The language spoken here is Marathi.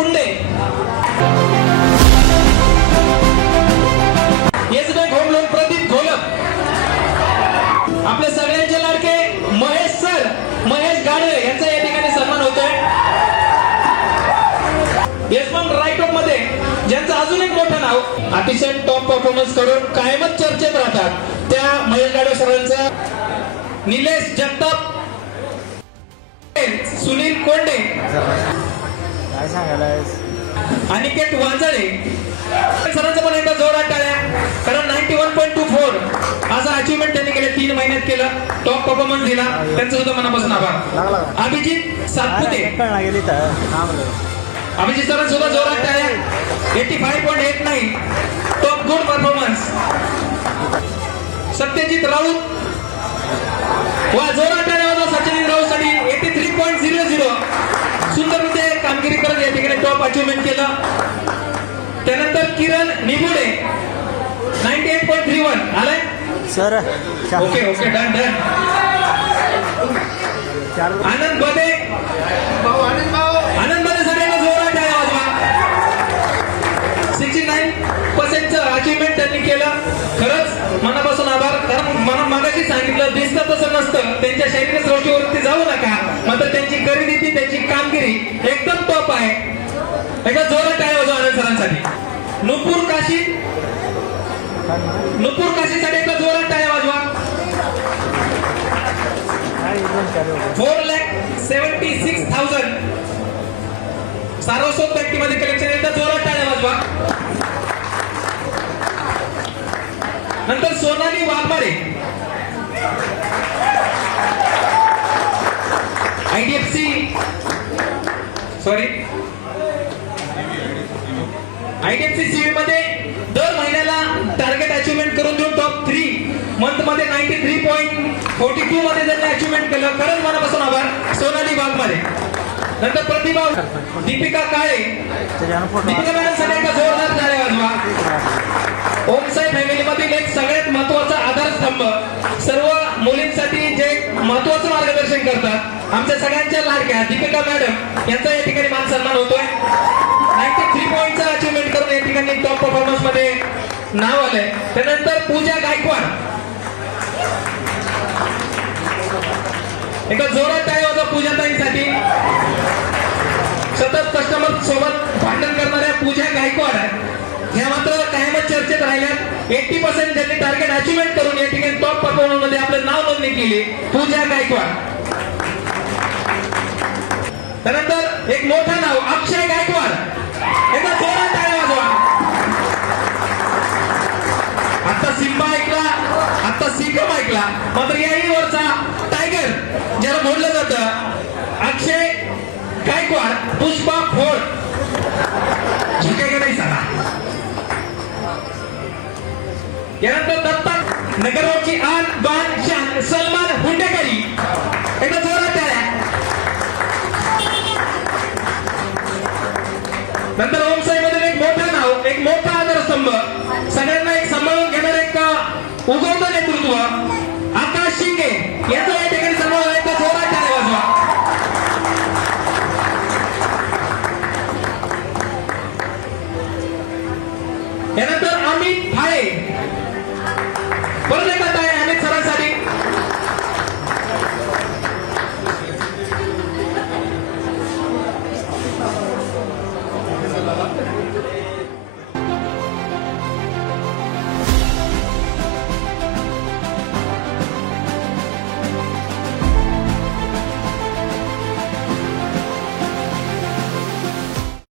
Punde, yes bank home loan Pradeep Gholap, आपले सगळ्यांचे लाडके महेश सर, महेश गाडवे यांचा या ठिकाणी सन्मान होतोय. येस बँक राईट ऑफ मध्ये ज्यांचं अजून एक मोठं नाव अतिशय टॉप परफॉर्मन्स करून कायमच चर्चेत राहतात त्या महेश गाडवे सरांचा निलेश जगताप, सुनील कोंडे, अनिकेत वाजळे सरांचं पण एकदा जोरात टाळ्या, कारण 91.24 असा अचीवमेंट त्यांनी केलं, 3 महिन्यात केलं, टॉप परफॉर्मन्स दिला, त्यांचं सुद्धा मनापासून आभार. अभिजित सातपुते, अभिजित सरांचं सुद्धा जोरात टाळ्या, 85.89 top good performance. Satyajit Raut, वा जोरात टाळ्या होता सत्यजित राऊत साठी 83.00 सुंदररीत्या कामगिरी करत या ठिकाणी टॉप अचीवमेंट केलं. त्यानंतर किरण निबुडे 98.31 आलाय sir. Okay okay done done. Anand Bade, Anand बदे सगळ्यांना जोरात टाळ्या वाजवा. 69% अचीवमेंट त्यांनी केलं, खरंच मनापासून आभार. कारण मला मागाशी सांगितलं दिसतं तसं नसतं, त्यांच्या शारीरिक सृष्टीवरती जाऊ नका, मात्र त्यांची खरेदी त्यांची कामगिरी एकदम टॉप आहे. एकदा जोरात टाळ्या वाजवा आनंद सरांसाठी. नुपूर काशी, नुपूर काशीसाठी एकदा जोरात टाळ्या वाजवा. 4,76,000 सारस्वत बँकेमध्ये कलेक्शन, एकदा जोरात टाळ्या वाजवा. नंतर सोनाली वाघमारे, IDFC सिव्ही मध्ये दर महिन्याला टार्गेट अचीवमेंट करून देऊन टॉप 3 मंथ मध्ये 93.42 मध्ये त्यांनी अचीवमेंट केलं, खरंच मनापासून आभार सोनाली वाघमारे. नंतर प्रतिभा दीपिका काळे, दीपिका मॅडम साठी एका जोरदार टाळ्या वाजवा. ओमसाई फॅमिली मधील एक सगळ्यात महत्वाचा आधारस्तंभ, सर्व मुलींसाठी जे महत्वाचं मार्गदर्शन करतात, आमच्या सगळ्यांच्या लाडक्या दीपिका मॅडम यांचा या ठिकाणी मान सन्मान होतोय. 93 पॉईंटचा अचीवमेंट करून या ठिकाणी टॉप परफॉर्मन्स मध्ये नाव आलंय. त्यानंतर पूजा गायकवाड, एका जोरात टाळ्या वाजवा पूजाताईंसाठी. सतत कस्टमर सोबत भांडण करणाऱ्या पूजा गायकवाड ह्या मात्र कायमच चर्चेत राहिल्यात. 80% ज्यांनी टार्गेट अचीवमेंट करून या ठिकाणी टॉप परफॉर्मन्स मध्ये आपलं नाव नोंदणी केली, पूजा गायकवाड. त्यानंतर एक मोठं नाव अक्षय गायकवाड, एकदा जोरात टाळ्या वाजवा. आता सिम्बा ऐकला, आता सिंघम ऐकला, मात्र याही वरचा टायगर ज्याला म्हणलं जातं अक्षय गायकवाड, पुष्पा फोड झुकेगा नाही साला. यानंतर दत्ता नगरची आन बान शान सलमान हुंडेकरी, एकदा जोरात टाळ्या. नंतर ओमसाई मध्ये एक मोठं नाव, एक मोठा आधारस्तंभ, सगळ्यांना एक सांभाळून घेणार एक उगवतं नेतृत्व